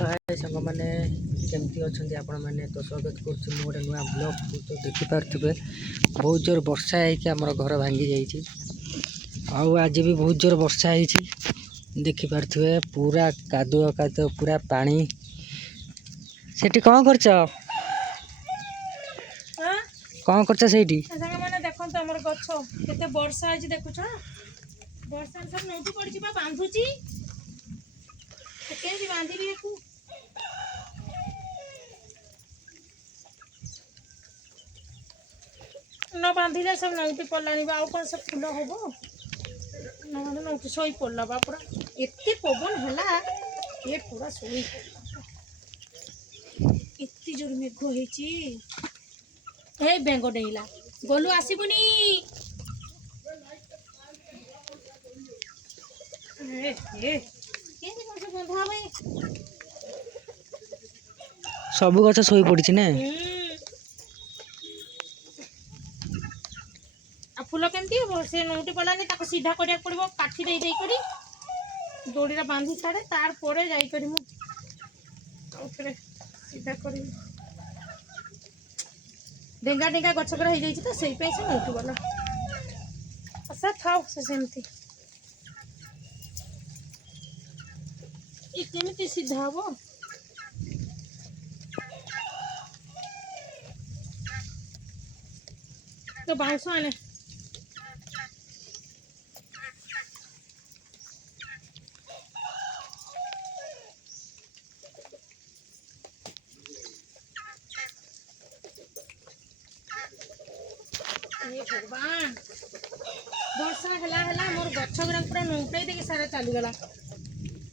Hello hi सांग मैंने केमती अच्छा आपण मैंने तो स्वागत कर गोटे नुआ ब्लॉग तो देखिपे बहुत जोर वर्षा है घर भांगी जाइए आज भी बहुत जोर वर्षा है देखिपे पूरा कादुआ कादुआ पूरा पानी सेठी कौन कर कौन कर देखो आम गछ के वर्षा है देखुच वर्षा सब नौटी पड़ी बांधुची केमती बांधि न बांधिले सब नौटी पड़लानी आउ कौन सब फूल हम ना नौटी शोई पड़ा बा पूरा एत पवन है ये पूरा शोई एत जोर मेघ हो बेंग डेला गोलू आसबुनी सब गछ शोई पड़ी ना फूल केमती हम से नौटी पड़ानी सीधा करा पड़ो काठी दे दौड़ा बांधि छाड़े तार पर सीधा कर डेंगा डेंगा गछगरा हो तो से नौटी गला अच्छा थाओ से सेमती केमी सीधा हम तो बाउंस आने भगवान वर्षा है मोर गछ गुरा पूरा नौटाई देखिए सारा चलीगला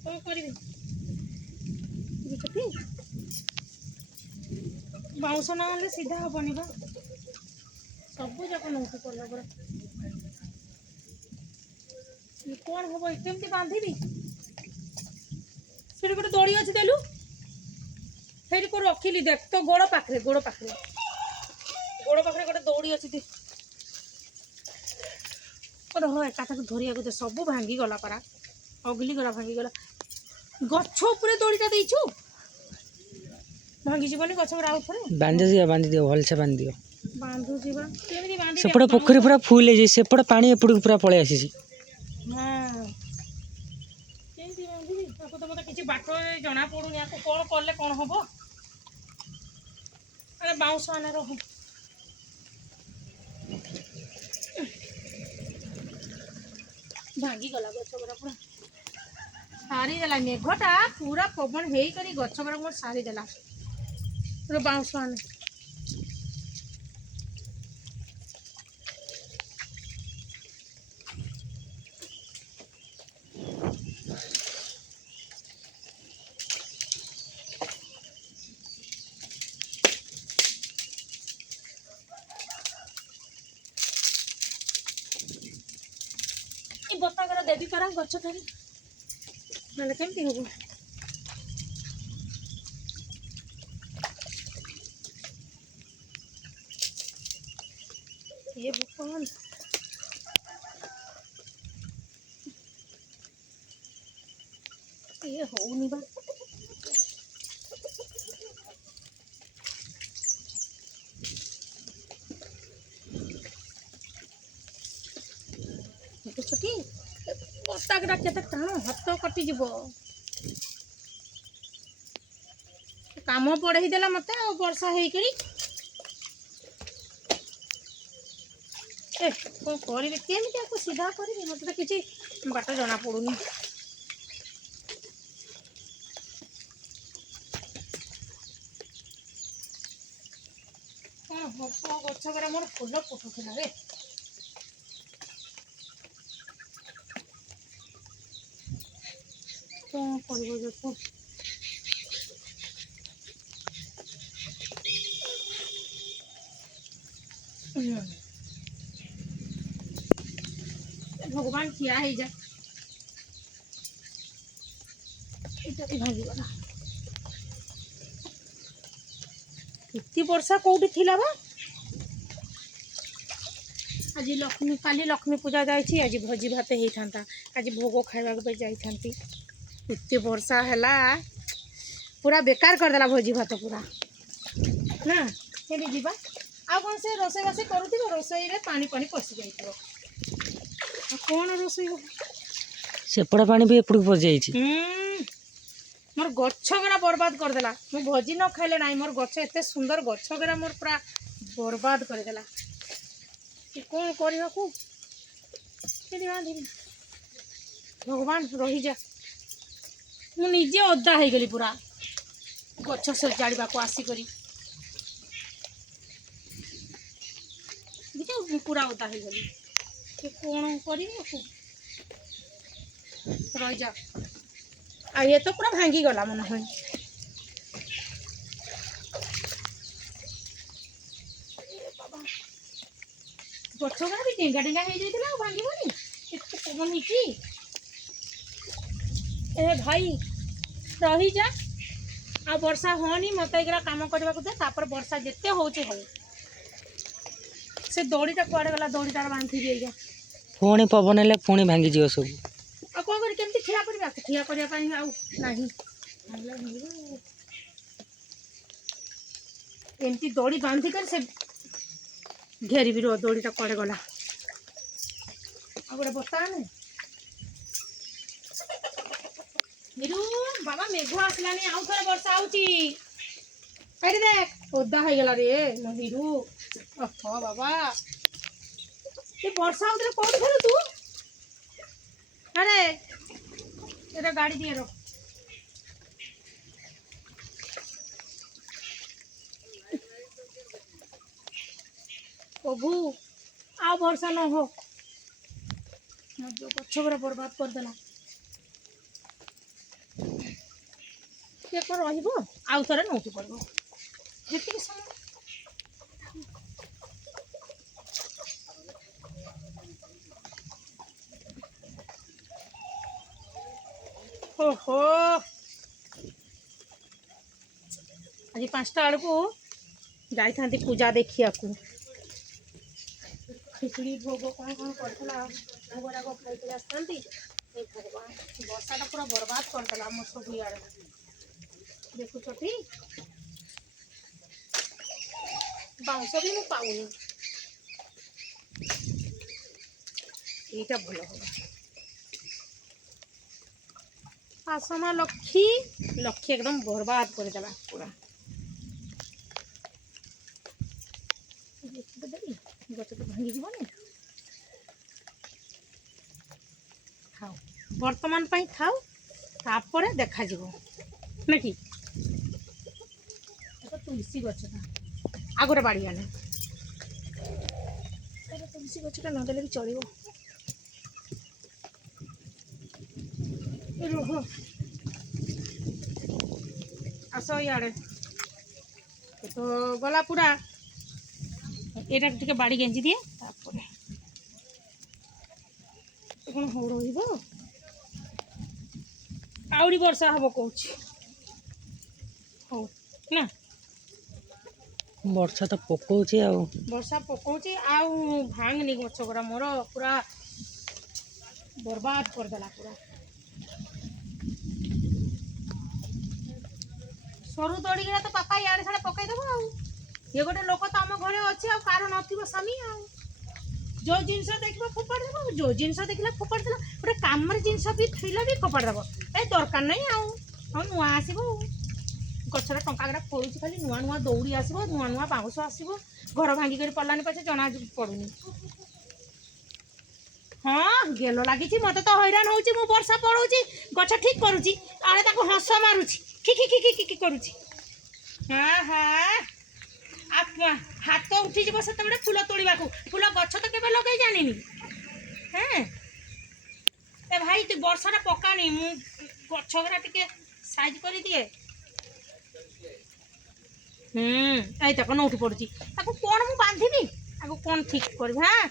कौन करी बाउंस ना सीधा हेनी बा सब जाक नौटी पड़ा पूरा कौन हम केमती बांधि से गोटे दड़ी अच्छी देलु फिर को रखिली देख तो गोड़ पाखे गोटे दौड़ी अच्छी रह एका धरिया सब भांगी गला पारा अगली गला भांगी गला गछ उपरे दौड़ीटा देचु भांगी जीवन गछ गुरा बांधि दियो भल से बांधि दियो बांधु जीवा केमती बांधि सेपटे पोखरी पूरा फुल है सेपटे पानी एपट पूरा पळे आसी हां केमती बांधि ताको तो मते किछि बाट जना पडुनी आको कोन करले कोन हबो अरे बाउंस आने रहो भांगी गला गछ गुरा पूरा सारी देला मेघटा पूरा पवन हेई करी गछ गुरा मोर सारी देला पूरा बाउंस आने बता कर देवी पारा गछ थारी ना केमती हम ये भगवान ये होनी बा छोटी बता गरा केते टाण हाथ कटि जीव काम पढ़े देला मते वर्षा हेई करी ए कौन करी केमती आपको सीधा करी मत तो किसी बाट जना पड़ुनी कौन हम गछ गुरा मोर फूल फुटुला रे कौन कर देखो भगवान किया है जा भांगी गला इतनी वर्षा कौटी थिला बा आज लक्ष्मी काली लक्ष्मी पूजा जाइए आज भोजी भात होता आज भोग खावा जाती एत वर्षा है पूरा बेकार करदेला भोजी भात पूरा ना केमी जीवा आ कौन से रोसई बासी करूथिबो रोसई रे पानी पानी पसी जाइथिबो आ कौन रोसई हो सेपड़ा पानी भी एपड़ पस जाइछि मोर गछ गरा बर्बाद करदेला मु भोजी न खाइले नाई मोर गछ एते सुंदर गछ गरा मोर पूरा बर्बाद करदेला कि कौन करबा को केदी बांधी भगवान रही जा मु निजे ओदा हो गली पूरा गछ सब जाड़वा को आसी करी बुझे पूरा ओदा हो गली कि कौन कर रही जा आ ये तो पूरा भांगी गला मन है गछ गुड़ा भी डेंगा डेंगा हो जाता भांगनी एत पवन हो ए भाई रही जा आ वर्षा होनी मत एगरा काम करने को दे तापर वर्षा जिते हो से दौड़ीटा कुआड़े गला दौड़ीटा बांधी देगा पुणी पवन हेल्ले पुणी भांगी जीव सब आ कौन कर केमती ठिया करबा ठिया करबा पानी आउ नाही एमती दौड़ी बांधी कर से घेरी भी दौड़ीटा कुआड़े गला आ गोटे बता ने हिरू बाबा मेघ आसलानी आउ थोड़ा वर्षा आउची अरे देख ओदा हो गला रे मो हिरू ओहो बाबा ये वर्षा आउतले कोठी फेर तू अरे एटा गाड़ी दिए रो प्रभु आ वर्षा न हो मोर जो गछ गुड़ा बर्बाद कर देला के कर रहिबो आउ थरे नौटी पड़बो जेतिक समय ओहो आज 5टा आड़ को जाई थांती पूजा देखिया को खिचड़ी भोग कौन कौन करथला भोगरा को खाइते आसतांती ए भगवान वर्षाटा पूरा बर्बाद करदेला मोर सब इआड़े देखु छटी बाउंस भी मु पाऊनी एटा भलो हो आसमा लक्ष्मी लक्ष्मी एकदम बर्बाद करदेला पूरा गच तो भांगी जीवन खाओ बर्तमान पाई खाओ तापरे देखा जीवो ना कि तो तुलसी गछटा आगरे बाड़ी आने तुलसी गछटा न देले भी चलिबो रोह आस इे तो गला पूरा एटा टिके बाड़ी गेंजी दिए तापरे कौन हो रही आउरी वर्षा हम कौच हो ना वर्षा तो पकाउछि आ वर्षा पकाउछि आउ भांगनी गछ गुड़ा मोर पूरा बर्बाद करदेला पूरा सरू दौड़ीगरा तो पापा इे साड़े पकईदेव आ ये गोटे लोक तो आम घरे अच्छे आ कार नथिबो स्वामी आ जो जिनस देखिबो फोपाड़ देबो जो जिनस देखिला फोपाड़ देला गोटे कामर जिनस भी थैला भी फोपाड़ देबो ए दरकार नहीं आ नुआ आसीबो गछर टंका गड़ा पड़ुछि खाली नुआ नुआ दौड़ी आसीबो नुआ नुआ बाउंस आसीबो घर भांगी कर पड़लानी पछे जना पड़ुनी हाँ गेलो लागिछि मते तो हैरान होउछि मु वर्षा पड़ुछि गछ ठीक करूछि आरे ताको हंस मारुछि खि खि खि खि खि करूछि हाँ हाँ आप हाथ उठी जीव से फूल तोड़ा फूल गछ तो केबे लगे जानी हाँ ए भाई तू वर्षा पकानी मु गछ गुरा टिके साइज कर दिए आई तक नौटी पड़ी कौन मु बांधि आगु कौन ठीक कर हाँ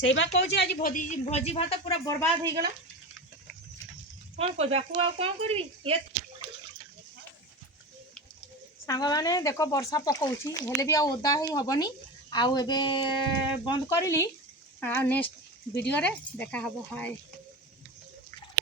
से कहूँ आज भोजी भात पूरा बर्बाद हो गला कौन कर कौन करी ये सांग मैंने देख वर्षा पकाउछि हेले भी ओदा ही हबनी आउ एबे बंद करली नेक्स्ट वीडियो रे देखा हबो हाय।